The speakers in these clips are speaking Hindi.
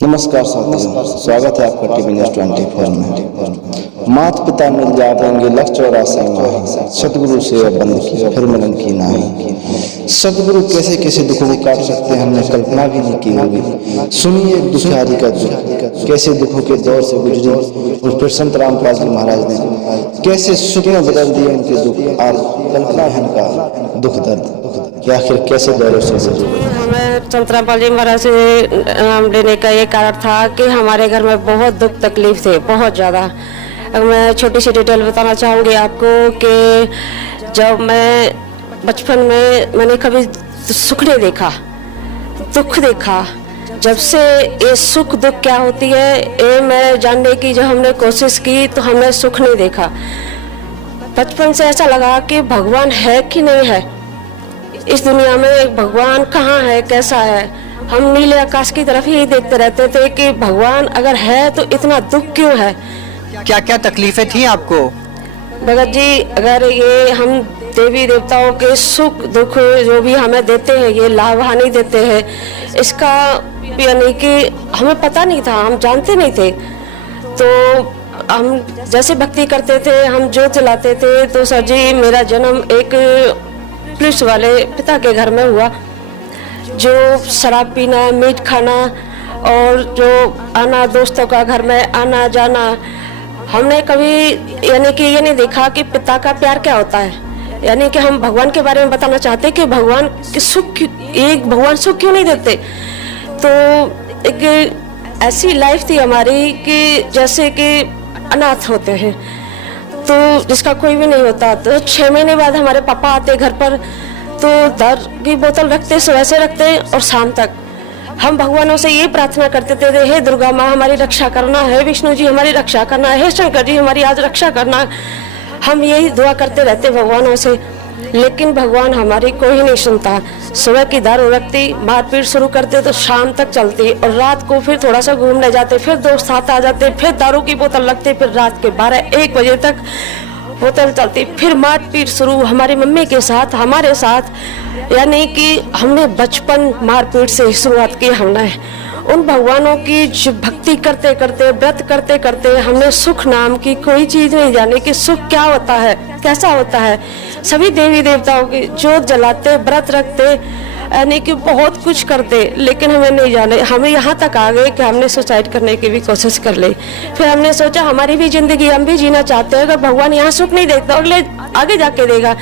नमस्कार साथियों, स्वागत है आपका टीवी न्यूज़ 24 में। माता पिता मिल जावेंगे लक्ष्य और आशा माही, सतगुरु से अब बंद की फिर मिलन की नाही। सतगुरु कैसे कैसे दुखों को काट सकते हैं, हमने कल्पना भी नहीं की होगी। सुनिए एक दुखियारी का दुख, कैसे दुखों के दौर से गुजरी और फिर संत रामपाल जी महाराज ने कैसे सुख में बदल दिए उनके दुख। आप कल्पना है उनका दुख दर्द कि आखिर कैसे दौरों से गुजरे। हमें संत रामपाल जी महाराज से नाम लेने का ये कारण था कि हमारे घर में बहुत दुख तकलीफ थे, बहुत ज़्यादा। मैं छोटी सी डिटेल बताना चाहूँगी आपको कि जब मैं बचपन में मैंने कभी सुख नहीं देखा, दुख देखा। जब से ये सुख दुख क्या होती है ये मैं जानने की जब हमने कोशिश की तो हमने सुख नहीं देखा। बचपन से ऐसा लगा कि भगवान है कि नहीं है इस दुनिया में, भगवान कहाँ है, कैसा है। हम नीले आकाश की तरफ ही देखते रहते थे कि भगवान अगर है तो इतना दुख क्यों है। क्या क्या तकलीफें थी आपको? भगत जी, अगर ये हम देवी देवताओं के सुख दुख जो भी हमें देते हैं, ये लाभ हानि देते हैं, इसका यानी कि हमें पता नहीं था, हम जानते नहीं थे। तो हम जैसे भक्ति करते थे, हम जोत जलाते थे। तो सर जी, मेरा जन्म एक पुलिस वाले पिता के घर में हुआ, जो शराब पीना, मीट खाना और जो आना, दोस्तों का घर में आना जाना। हमने कभी यानी कि ये नहीं देखा कि पिता का प्यार क्या होता है। यानी कि हम भगवान के बारे में बताना चाहते कि भगवान के सुख, एक भगवान सुख क्यों नहीं देते। तो एक ऐसी लाइफ थी हमारी कि जैसे कि अनाथ होते हैं, तो जिसका कोई भी नहीं होता। तो 6 महीने बाद हमारे पापा आते घर पर, तो दारू की बोतल रखते, सुबह से रखते और शाम तक। हम भगवानों से ये प्रार्थना करते थे, हे दुर्गा माँ हमारी रक्षा करना, हे विष्णु जी हमारी रक्षा करना, हे शंकर जी हमारी आज रक्षा करना। हम यही दुआ करते रहते भगवानों से, लेकिन भगवान हमारी कोई नहीं सुनता। सुबह की दारू रखती, मारपीट शुरू करते तो शाम तक चलती, और रात को फिर थोड़ा सा घूमने जाते, फिर दोस्त साथ आ जाते, फिर दारू की बोतल रखते, फिर रात के 12-1 बजे तक बोतल चलती, फिर मारपीट शुरू हमारी मम्मी के साथ, हमारे साथ। यानी कि हमने बचपन मारपीट से शुरुआत की। हमने उन भगवानों की जो भक्ति करते करते, व्रत करते करते, हमने सुख नाम की कोई चीज नहीं जानी कि सुख क्या होता है, कैसा होता है। सभी देवी देवताओं की जोत जलाते, व्रत रखते, यानी कि बहुत कुछ करते, लेकिन हमें नहीं जाने। हमें यहाँ तक आ गए कि हमने सुसाइड करने की भी कोशिश कर ली। फिर हमने सोचा हमारी भी जिंदगी हम भी जीना चाहते हैं, अगर भगवान यहाँ सुख नहीं देखता अगले आगे जाके देगा,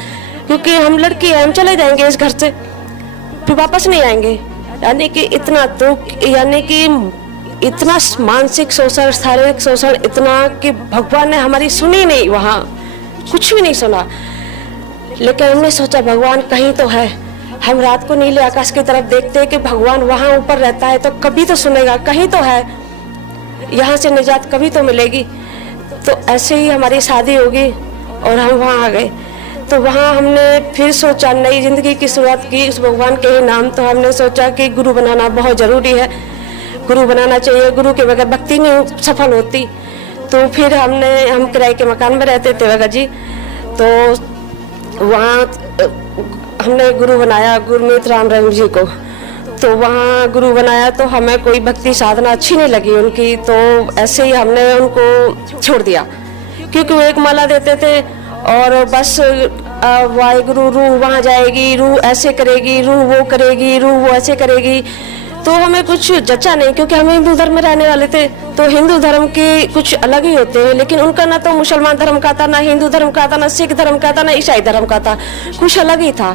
क्योंकि हम लड़की हैं, हम चले जाएंगे इस घर से, फिर वापस नहीं आएंगे। यानी कि इतना दुख, यानी कि इतना मानसिक शोषण, शारीरिक शोषण, इतना कि भगवान ने हमारी सुनी नहीं, वहाँ कुछ भी नहीं सुना। लेकिन हमने सोचा भगवान कहीं तो है। हम रात को नीले आकाश की तरफ देखते हैं कि भगवान वहाँ ऊपर रहता है, तो कभी तो सुनेगा, कहीं तो है, यहाँ से निजात कभी तो मिलेगी। तो ऐसे ही हमारी शादी होगी और हम वहाँ आ गए। तो वहाँ हमने फिर सोचा नई जिंदगी की शुरुआत की उस भगवान के ही नाम। तो हमने सोचा कि गुरु बनाना बहुत ज़रूरी है, गुरु बनाना चाहिए, गुरु के बगैर भक्ति नहीं सफल होती। तो फिर हम किराए के मकान में रहते थे भगत जी, तो वहाँ हमने गुरु बनाया गुरमीत राम रहीम जी को। तो वहाँ गुरु बनाया तो हमें कोई भक्ति साधना अच्छी नहीं लगी उनकी, तो ऐसे ही हमने उनको छोड़ दिया, क्योंकि वो एक माला देते थे और बस वाहिगुरु, रूह वहाँ जाएगी, रूह ऐसे करेगी, रूह वो करेगी, रूह वो ऐसे करेगी। तो हमें कुछ जचा नहीं, क्योंकि हम हिंदू धर्म में रहने वाले थे। तो हिंदू धर्म के कुछ अलग ही होते हैं, लेकिन उनका ना तो मुसलमान धर्म का था, ना हिंदू धर्म का था, ना सिख धर्म का था, ना ईसाई धर्म का था, कुछ अलग ही था।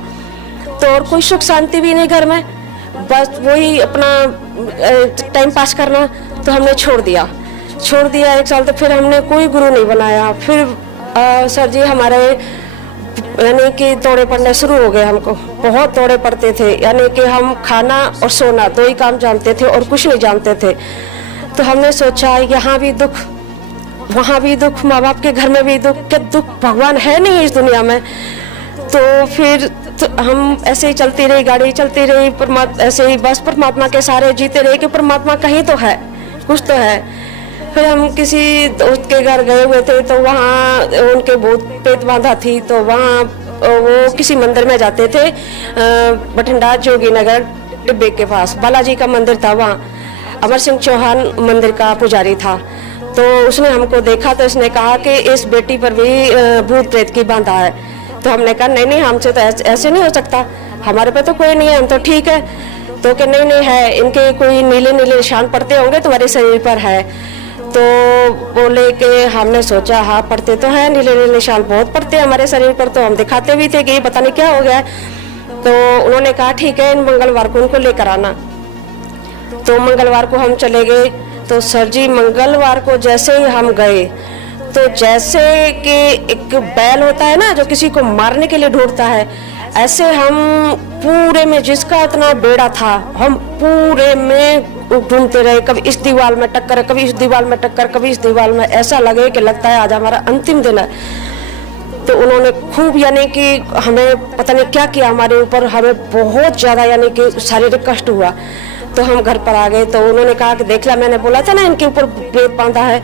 तो और कोई सुख शांति भी नहीं घर में, बस वही अपना टाइम पास करना। तो हमने छोड़ दिया 1 साल। तो फिर हमने कोई गुरु नहीं बनाया। फिर सर जी हमारे यानी कि दौड़े पड़ने शुरू हो गए, हमको बहुत दौड़े पड़ते थे। यानी कि हम खाना और सोना 2 ही काम जानते थे और कुछ नहीं जानते थे। तो हमने सोचा यहाँ भी दुख, वहाँ भी दुख, माँ बाप के घर में भी दुख, क्या दुख भगवान है नहीं इस दुनिया में। तो फिर तो हम ऐसे ही चलती रही, गाड़ी चलती रही, परमात्मा ऐसे ही बस परमात्मा के सारे जीते रहे कि परमात्मा कहीं तो है, कुछ तो है। फिर हम किसी दोस्त के घर गए हुए थे, तो वहाँ उनके भूत प्रेत बांधा थी। तो वहाँ वो किसी मंदिर में जाते थे, बठिंडा जोगी नगर डिब्बे के पास बालाजी का मंदिर था वहाँ। अमर सिंह चौहान मंदिर का पुजारी था। तो उसने हमको देखा तो उसने कहा कि इस बेटी पर भी भूत प्रेत की बांधा है। तो हमने कहा नहीं नहीं, हमसे तो ऐसे नहीं हो सकता, हमारे पे तो कोई नहीं है, हम तो ठीक है। तो कि नहीं नहीं है, इनके कोई नीले नीले निशान पड़ते होंगे तुम्हारे शरीर पर है। तो बोले कि हमने सोचा हाँ पड़ते तो हैं, नीले नीले निशान बहुत पड़ते हैं हमारे शरीर पर। तो हम दिखाते भी थे कि ये पता नहीं क्या हो गया है। तो उन्होंने कहा ठीक है, इन मंगलवार को उनको लेकर आना। तो मंगलवार को हम चले गए। तो सर जी मंगलवार को जैसे ही हम गए तो जैसे कि एक बैल होता है ना जो किसी को मारने के लिए ढूंढता है, ऐसे हम पूरे में जिसका इतना बेड़ा था हम पूरे में ढूंढते रहे। कभी इस दीवार में टक्कर, कभी इस दीवार में टक्कर, कभी इस दीवार में। ऐसा लगे कि लगता है आज हमारा अंतिम दिन है। तो उन्होंने खूब यानी कि हमें पता नहीं क्या किया हमारे ऊपर, हमें बहुत ज़्यादा यानी कि शारीरिक कष्ट हुआ। तो हम घर पर आ गए। तो उन्होंने कहा कि देख ला, मैंने बोला था ना इनके ऊपर प्रेत बांधा है।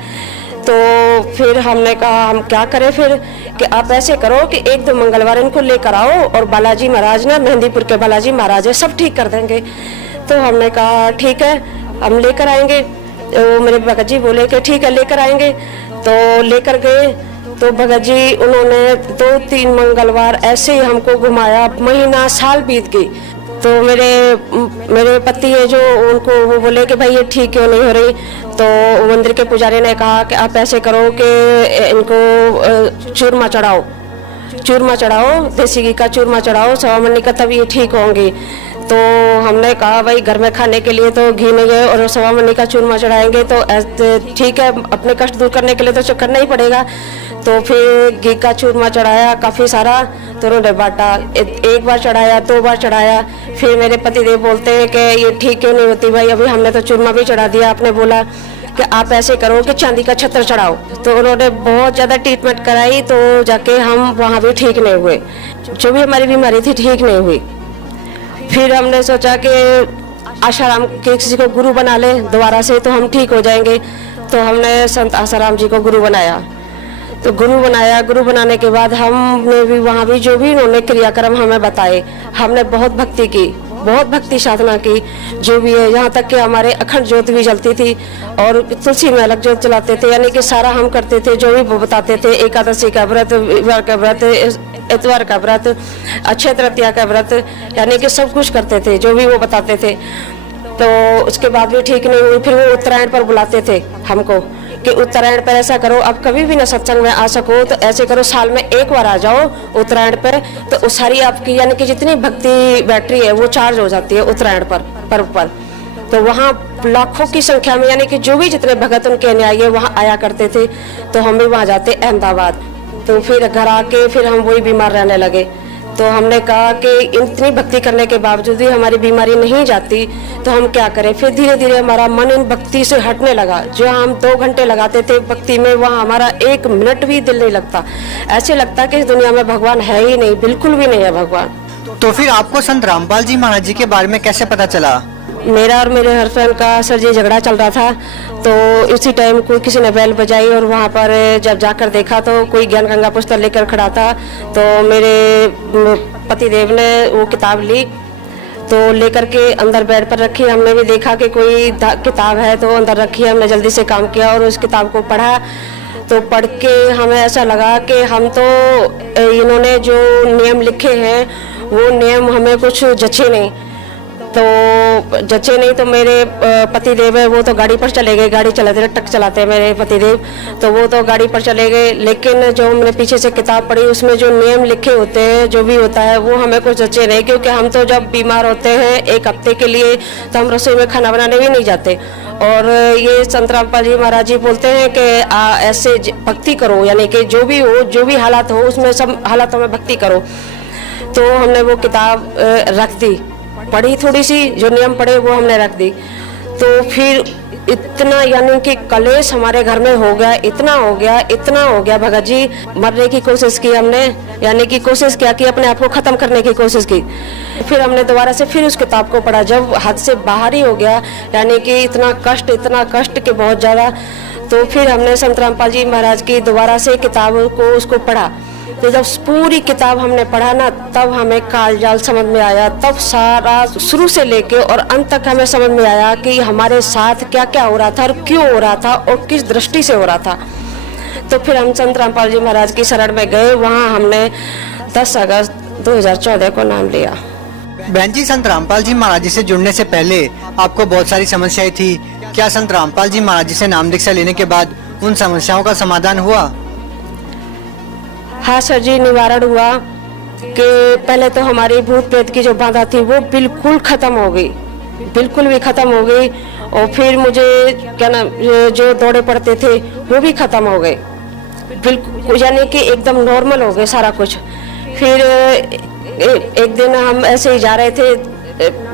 तो फिर हमने कहा हम क्या करें फिर, कि आप ऐसे करो कि एक दो मंगलवार इनको लेकर आओ और बालाजी महाराज ना, मेहंदीपुर के बालाजी महाराज है, सब ठीक कर देंगे। तो हमने कहा ठीक है हम लेकर आएंगे। तो मेरे भगत जी बोले कि ठीक है लेकर आएंगे। तो लेकर गए। तो भगत जी उन्होंने 2-3 मंगलवार ऐसे ही हमको घुमाया, महीना साल बीत गई। तो मेरे पति है जो, उनको वो बोले कि भाई ये ठीक क्यों नहीं हो रही। तो मंदिर के पुजारी ने कहा कि आप ऐसे करो कि इनको चूरमा चढ़ाओ, चूरमा चढ़ाओ, देसी घी का चूरमा चढ़ाओ, सवा महीने का, तब ये ठीक होंगी। तो हमने कहा भाई घर में खाने के लिए तो घी नहीं है और सवा महीने का चूरमा चढ़ाएंगे तो ठीक है, अपने कष्ट दूर करने के लिए तो करना ही पड़ेगा। तो फिर घी का चूरमा चढ़ाया काफ़ी सारा, तो उन्होंने बांटा। एक बार चढ़ाया, 2 बार चढ़ाया। फिर मेरे पतिदेव बोलते हैं कि ये ठीक क्यों नहीं होती भाई, अभी हमने तो चूरमा भी चढ़ा दिया। आपने बोला कि आप ऐसे करो कि चांदी का छत्र चढ़ाओ। तो उन्होंने बहुत ज़्यादा ट्रीटमेंट कराई, तो जाके हम वहाँ भी ठीक नहीं हुए, जो भी हमारी बीमारी थी ठीक नहीं हुई। फिर हमने सोचा कि आशाराम के किसी को गुरु बना ले दोबारा से तो हम ठीक हो जाएंगे। तो हमने संत आशाराम जी को गुरु बनाया। तो गुरु बनाया, गुरु बनाने के बाद हमने भी वहाँ भी जो भी उन्होंने क्रियाक्रम हमें बताए, हमने बहुत भक्ति की, बहुत भक्ति साधना की, जो भी है। यहाँ तक कि हमारे अखंड ज्योत भी जलती थी और तुलसी में अलग ज्योत जलाते थे, यानी कि सारा हम करते थे जो भी वो बताते थे। एकादशी का व्रत, रविवार का व्रत, इतवार का व्रत, अक्षय तृतीया का व्रत, यानी कि सब कुछ करते थे जो भी वो बताते थे। तो उसके बाद भी ठीक नहीं हुई। फिर वो उत्तरायण पर बुलाते थे हमको कि उत्तरायण पर ऐसा करो, अब कभी भी ना सत्संग में आ सको तो ऐसे करो, साल में एक बार आ जाओ उत्तरायण पर, तो उस सारी आपकी यानी कि जितनी भक्ति बैटरी है वो चार्ज हो जाती है उत्तरायण पर पर्व पर। तो वहाँ लाखों की संख्या में यानी कि जो भी जितने भगत उनके अनुयायी वहाँ आया करते थे। तो हम भी वहाँ जाते अहमदाबाद। तो फिर घर आके फिर हम वही बीमार रहने लगे। तो हमने कहा कि इतनी भक्ति करने के बावजूद भी हमारी बीमारी नहीं जाती तो हम क्या करें। फिर धीरे धीरे हमारा मन इन भक्ति से हटने लगा। जो हम 2 घंटे लगाते थे भक्ति में, वहाँ हमारा 1 मिनट भी दिल नहीं लगता। ऐसे लगता कि इस दुनिया में भगवान है ही नहीं, बिल्कुल भी नहीं है भगवान। तो फिर आपको संत रामपाल जी महाराज जी के बारे में कैसे पता चला? मेरा और मेरे हस्बैंड का सर जी झगड़ा चल रहा था। तो इसी टाइम कोई किसी ने बैल बजाई और वहाँ पर जब जाकर देखा तो कोई ज्ञान गंगा पुस्तक लेकर खड़ा था। तो मेरे पतिदेव ने वो किताब ली, तो लेकर के अंदर बेड पर रखी। हमने भी देखा कि कोई किताब है तो अंदर रखी। हमने जल्दी से काम किया और उस किताब को पढ़ा। तो पढ़ के हमें ऐसा लगा कि हम तो इन्होंने जो नियम लिखे हैं वो नियम हमें कुछ जचे नहीं। तो मेरे पतिदेव है वो तो गाड़ी पर चले गए, गाड़ी चलाते रहे, ट्रक चलाते हैं मेरे पतिदेव, तो वो तो गाड़ी पर चले गए। लेकिन जो हमने पीछे से किताब पढ़ी उसमें जो नियम लिखे होते हैं, जो भी होता है वो हमें कुछ जचे नहीं। क्योंकि हम तो जब बीमार होते हैं 1 हफ्ते के लिए तो हम रसोई में खाना बनाने भी नहीं जाते। और ये संत रामपाल जी महाराज जी बोलते हैं कि ऐसे भक्ति करो, यानी कि जो भी हो, जो भी हालात हो उसमें सब हालातों में भक्ति करो। तो हमने वो किताब रख दी, पढ़ी थोड़ी सी, जो नियम पढ़े वो हमने रख दी। तो फिर इतना यानी कि कलेश हमारे घर में हो गया, इतना हो गया भगत जी, मरने की कोशिश की हमने, यानी कि कोशिश किया कि अपने आप को ख़त्म करने की कोशिश की। फिर हमने दोबारा से फिर उस किताब को पढ़ा। जब हद से बाहर ही हो गया, यानी कि इतना कष्ट कि बहुत ज़्यादा। तो फिर हमने संत रामपाल जी महाराज की दोबारा से किताब को उसको पढ़ा। तो जब पूरी किताब हमने पढ़ा ना, तब हमें काल जाल समझ में आया। तब सारा शुरू से लेके और अंत तक हमें समझ में आया कि हमारे साथ क्या क्या हो रहा था और क्यों हो रहा था और किस दृष्टि से हो रहा था। तो फिर हम संत रामपाल जी महाराज की शरण में गए। वहाँ हमने 10 अगस्त 2014 को नाम लिया। बहन जी, संत रामपाल जी महाराज जी से जुड़ने से पहले आपको बहुत सारी समस्याएं थी। क्या संत रामपाल जी महाराज जी से नाम दीक्षा लेने के बाद उन समस्याओं का समाधान हुआ? हाँ सर जी, निवारण हुआ कि पहले तो हमारी भूत प्रेत की जो बाधा थी वो बिल्कुल खत्म हो गई, बिल्कुल भी खत्म हो गई। और फिर मुझे क्या ना, जो दौड़े पड़ते थे वो भी खत्म हो गए, बिल्कुल, यानी कि एकदम नॉर्मल हो गए सारा कुछ। फिर एक दिन हम ऐसे ही जा रहे थे,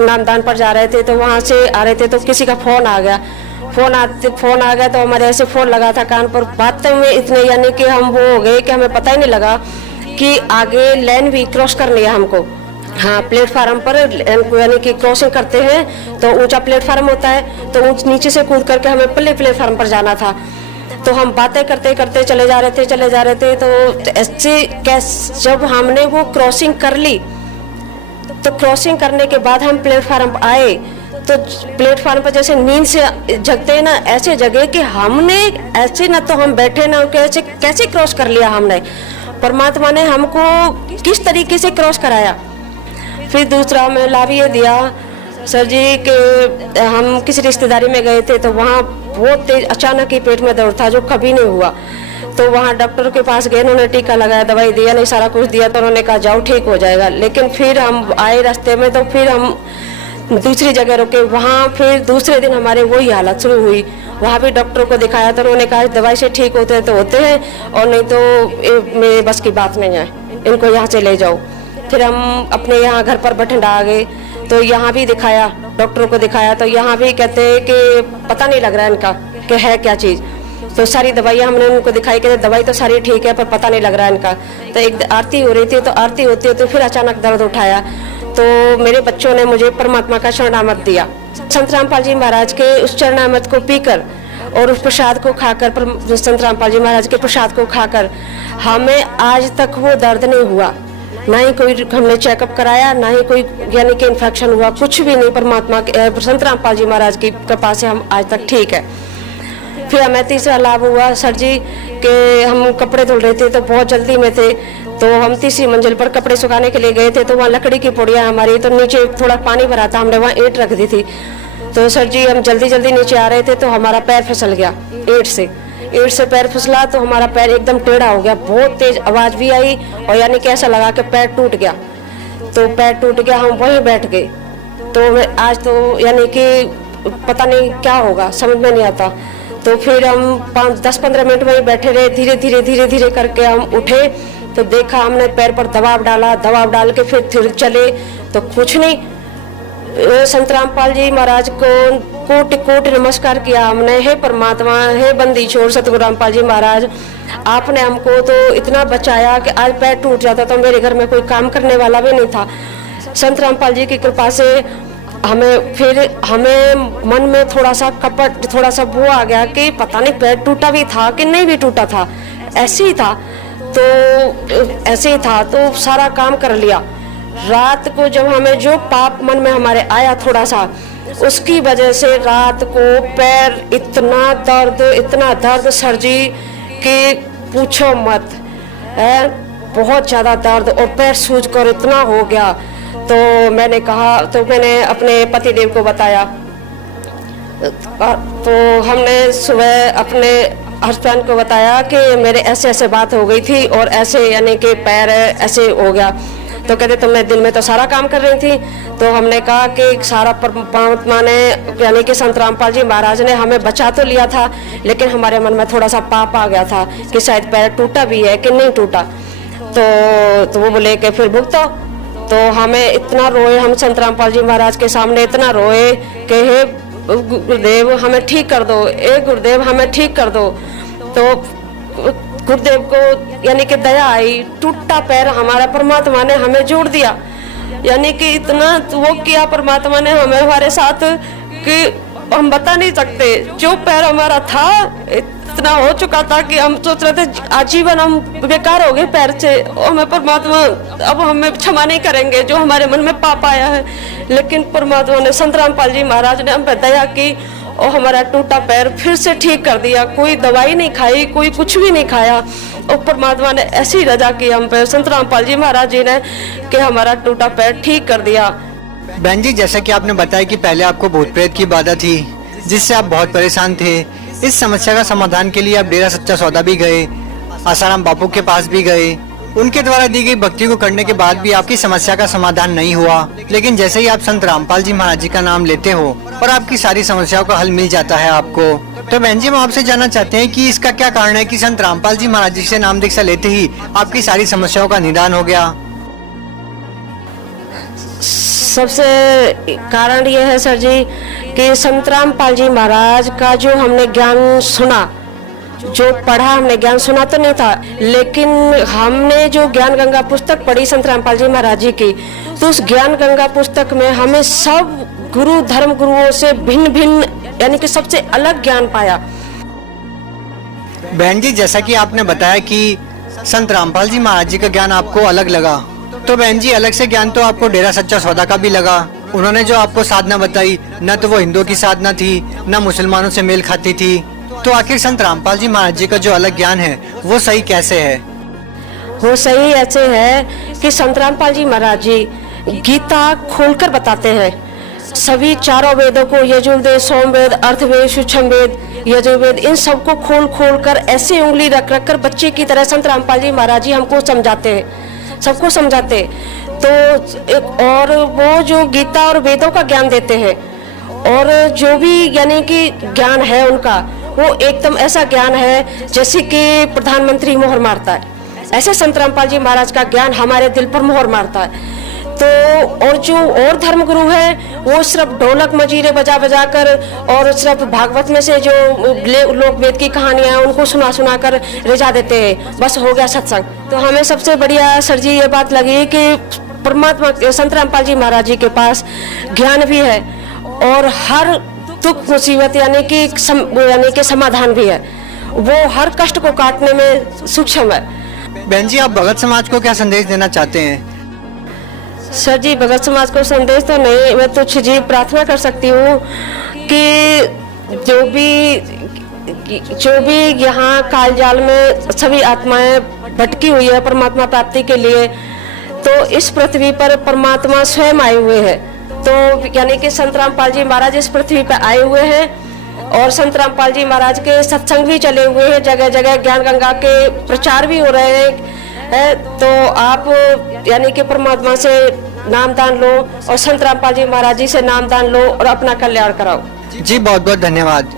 नामदान पर जा रहे थे, तो वहाँ से आ रहे थे तो किसी का फोन आ गया। फोन आ गया तो हमारे ऐसे फोन लगा था कान पर। बात में इतने यानी कि हम वो हो गए कि हमें पता ही नहीं लगा कि आगे लाइन भी क्रॉस करनी है हमको। हाँ, प्लेटफार्म पर यानी कि क्रॉसिंग करते हैं तो ऊंचा प्लेटफार्म होता है, तो नीचे से कूद करके हमें पल्ले प्लेटफार्म पर जाना था। तो हम बातें करते करते चले जा रहे थे। तो ऐसे जब हमने वो क्रॉसिंग कर ली, तो क्रॉसिंग करने के बाद हम प्लेटफार्म आए, तो प्लेटफार्म पर जैसे नींद से जगते हैं ना, ऐसे जगह कि हमने ऐसे ना तो हम बैठे ना कैसे क्रॉस कर लिया हमने। परमात्मा ने हमको किस तरीके से क्रॉस कराया। फिर दूसरा हमें लाभ ये दिया सर जी कि हम किसी रिश्तेदारी में गए थे, तो वहाँ बहुत तेज अचानक ही पेट में दर्द था जो कभी नहीं हुआ। तो वहाँ डॉक्टर के पास गए, उन्होंने टीका लगाया, दवाई दिया, नहीं सारा कुछ दिया, तो उन्होंने कहा जाओ ठीक हो जाएगा। लेकिन फिर हम आए रास्ते में, तो फिर हम दूसरी जगह रुके। वहाँ फिर दूसरे दिन हमारे वही हालत शुरू हुई। वहाँ भी डॉक्टर को दिखाया तो उन्होंने कहा दवाई से ठीक होते हैं तो होते हैं, और नहीं तो मेरे बस की बात नहीं है, इनको यहाँ से ले जाओ। फिर हम अपने यहाँ घर पर बठिंडा आ गए, तो यहाँ भी दिखाया, डॉक्टरों को दिखाया, तो यहाँ भी कहते हैं कि पता नहीं लग रहा है इनका कि है क्या चीज़। तो सारी दवाइयाँ हमने उनको दिखाई कि दवाई तो सारी ठीक है पर पता नहीं लग रहा है इनका। तो एक आरती हो रही थी, तो आरती होती होती फिर अचानक दर्द उठाया। तो मेरे बच्चों ने मुझे परमात्मा का शरणामत दिया। संत रामपाल जी महाराज के उस शरणामत को पीकर और उस प्रसाद को खाकर, संत रामपाल जी महाराज के प्रसाद को खाकर हमें आज तक वो दर्द नहीं हुआ। ना ही कोई हमने चेकअप कराया, ना ही कोई यानी कि इन्फेक्शन हुआ, कुछ भी नहीं। परमात्मा के संत रामपाल जी महाराज की कृपा से हम आज तक ठीक है। फिर हमें तीसरा लाभ हुआ सर जी कि हम कपड़े धुल रहे थे, तो बहुत जल्दी में थे, तो हम तीसरी मंजिल पर कपड़े सुखाने के लिए गए थे। तो वहाँ लकड़ी की पुड़िया हमारी, तो नीचे थोड़ा पानी भरा था, हमने वहाँ ईंट रख दी थी। तो सर जी हम जल्दी जल्दी नीचे आ रहे थे, तो हमारा पैर फिसल गया ईंट से पैर फिसला, तो हमारा पैर एकदम टेढ़ा हो गया। बहुत तेज आवाज भी आई और यानी कि ऐसा लगा कि पैर टूट गया। तो पैर टूट गया, हम वहीं बैठ गए। तो आज तो यानी कि पता नहीं क्या होगा, समझ में नहीं आता। तो फिर हम 10-15 मिनट वहीं बैठे रहे। धीरे धीरे करके हम उठे, तो देखा हमने पैर पर दबाव डाल के फिर चले, तो कुछ नहीं। संत रामपाल जी महाराज को कोटि नमस्कार किया हमने। हे परमात्मा, हे बंदी छोड़ सतगुरु रामपाल जी महाराज, आपने हमको तो इतना बचाया कि आज पैर टूट जाता तो मेरे घर में कोई काम करने वाला भी नहीं था। संत रामपाल जी की कृपा से हमें मन में थोड़ा सा कपट, थोड़ा सा वो आ गया कि पता नहीं पैर टूटा भी था कि नहीं भी टूटा था, ऐसे ही था। तो सारा काम कर लिया। रात को जब हमें जो पाप मन में हमारे आया थोड़ा सा, उसकी वजह से रात को पैर इतना दर्द सर जी कि पूछो मत, है बहुत ज़्यादा दर्द, और पैर सूज कर इतना हो गया। तो मैंने अपने पतिदेव को बताया। तो हमने सुबह अपने हस्बैंड को बताया कि मेरे ऐसे बात हो गई थी और ऐसे यानी कि पैर ऐसे हो गया। तो कहते तुमने दिन में तो सारा काम कर रही थी। तो हमने कहा कि सारा परमात्मा ने यानी कि संत रामपाल जी महाराज ने हमें बचा तो लिया था, लेकिन हमारे मन में थोड़ा सा पाप आ गया था कि शायद पैर टूटा भी है कि नहीं टूटा। तो वो बोले कि फिर भुगतो। तो हमें इतना रोए, हम संत रामपाल जी महाराज के सामने इतना रोए कि हे गुरुदेव हमें ठीक कर दो, गुरुदेव हमें ठीक कर दो। तो गुरुदेव को यानी कि दया आई, टूटा पैर हमारा परमात्मा ने हमें जोड़ दिया। यानी कि इतना वो किया परमात्मा ने हमारे साथ कि हम बता नहीं सकते। जो पैर हमारा था इतना हो चुका था कि हम सोच रहे थे आजीवन हम बेकार हो गए पैर से, और हमें परमात्मा अब हमें क्षमा नहीं करेंगे जो हमारे मन में पाप आया है। लेकिन परमात्मा ने, संत रामपाल जी महाराज ने हम पे दया की और हमारा टूटा पैर फिर से ठीक कर दिया। कोई दवाई नहीं खाई, कोई कुछ भी नहीं खाया, और परमात्मा ने ऐसी रजा की हम पे, संत रामपाल जी महाराज जी ने, कि हमारा टूटा पैर ठीक कर दिया। बहन जी, जैसा कि आपने बताया कि पहले आपको भूत प्रेत की बाधा थी जिससे आप बहुत परेशान थे, इस समस्या का समाधान के लिए आप डेरा सच्चा सौदा भी गए, आसाराम बापू के पास भी गए, उनके द्वारा दी गई भक्ति को करने के बाद भी आपकी समस्या का समाधान नहीं हुआ। लेकिन जैसे ही आप संत रामपाल जी महाराज जी का नाम लेते हो और आपकी सारी समस्याओं का हल मिल जाता है आपको। तो बहन जी, हम आपसे जानना चाहते हैं कि इसका क्या कारण है कि संत रामपाल जी महाराज जी से नाम दीक्षा लेते ही आपकी सारी समस्याओं का निदान हो गया? सबसे कारण ये है सर जी कि संत रामपाल जी महाराज का जो हमने ज्ञान सुना, जो पढ़ा, हमने ज्ञान सुना तो नहीं था, लेकिन हमने जो ज्ञान गंगा पुस्तक पढ़ी संत रामपाल जी महाराज जी की, तो उस ज्ञान गंगा पुस्तक में हमें सब गुरु, धर्म गुरुओं से भिन्न भिन्न, यानी कि सबसे अलग ज्ञान पाया। बहन जी, जैसा कि आपने बताया कि संत रामपाल जी महाराज जी का ज्ञान आपको अलग लगा, तो बहन जी अलग से ज्ञान तो आपको डेरा सच्चा सौदा का भी लगा। उन्होंने जो आपको साधना बताई, न तो वो हिंदुओं की साधना थी, न मुसलमानों से मेल खाती थी। तो आखिर संत रामपाल जी महाराज जी का जो अलग ज्ञान है वो सही कैसे है? वो सही ऐसे है कि संत रामपाल जी महाराज जी गीता खोलकर बताते हैं, सभी चारों वेदों को, यजुर्वेद, सोमवेद, अर्थवेद, सूक्ष्म वेद, यजुर्वेद, इन सबको खोल खोल कर ऐसे उंगली रख रख कर बच्चे की तरह संत रामपाल जी महाराज जी हमको समझाते हैं, सबको समझाते। तो और वो जो गीता और वेदों का ज्ञान देते हैं, और जो भी यानी कि ज्ञान है उनका, वो एकदम ऐसा ज्ञान है जैसे कि प्रधानमंत्री मोहर मारता है, ऐसे संत रामपाल जी महाराज का ज्ञान हमारे दिल पर मोहर मारता है। तो और जो और धर्मगुरु है वो सिर्फ ढोलक मजीरे बजा बजा कर और सिर्फ भागवत में से जो लोक वेद की कहानियां उनको सुना सुना कर रिझा देते हैं, बस हो गया सत्संग। तो हमें सबसे बढ़िया सर जी ये बात लगी कि परमात्मा संत रामपाल जी महाराज जी के पास ज्ञान भी है और हर दुख मुसीबत यानी कि समाधान भी है, वो हर कष्ट को काटने में सूक्ष्म है। बहन जी, आप भगत समाज को क्या संदेश देना चाहते हैं? सर जी, भगत समाज को संदेश तो नहीं, मैं तो जी प्रार्थना कर सकती हूँ कि जो भी यहाँ काल जाल में सभी आत्माएं भटकी हुई है परमात्मा प्राप्ति के लिए, तो इस पृथ्वी पर परमात्मा स्वयं आए हुए हैं। तो यानी कि संत रामपाल जी महाराज इस पृथ्वी पर आए हुए हैं और संत रामपाल जी महाराज के सत्संग भी चले हुए हैं, जगह जगह ज्ञान गंगा के प्रचार भी हो रहे हैं। तो आप यानी कि परमात्मा से नामदान लो और संत रामपाल जी महाराज जी से नामदान लो और अपना कल्याण कराओ। जी बहुत बहुत धन्यवाद।